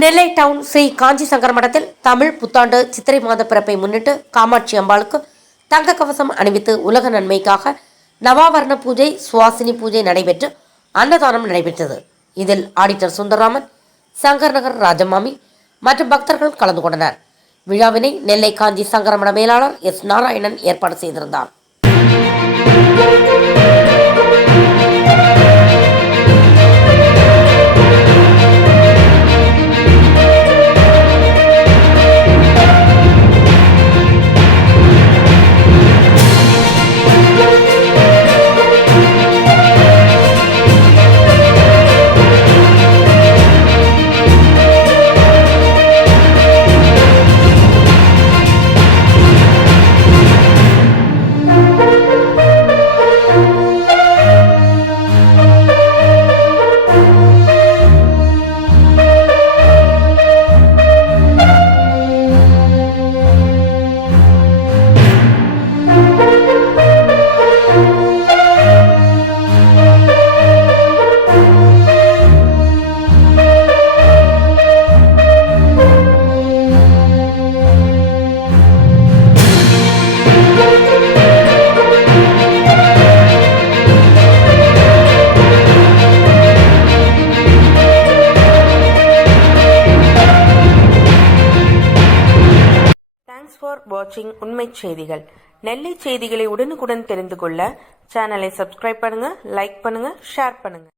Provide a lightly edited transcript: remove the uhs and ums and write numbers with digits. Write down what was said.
நெல்லை down Sri காஞ்சி சங்கர மடத்தில் தமிழ் புத்தாண்டு சித்திரை மாத பிறப்பை முன்னிட்டு காமாட்சி அம்பாளுக்கு தங்க கவசம் அணிவித்து உலக நன்மைக்காக நவாவரண பூஜை சுவாசினி பூஜை நடைபெற்று அன்னதானம் நடைபெற்றது. இதில் ஆடிட்டர் சுந்தரராமன், சங்கர் நகர் ராஜமாமி மற்றும் பக்தர்கள் கலந்து கொண்டனர். விழாவினை நெல்லை காஞ்சி சங்கரமட மேலாளர் எஸ். நாராயணன் ஏற்பாடு செய்திருந்தார். Thanks for watching உண்மை செய்திகள். நெல்லை செய்திகளை உடனுக்குடன் தெரிந்து கொள்ள சேனலை சப்ஸ்கிரைப் பண்ணுங்க, லைக் பண்ணுங்க, ஷேர் பண்ணுங்க.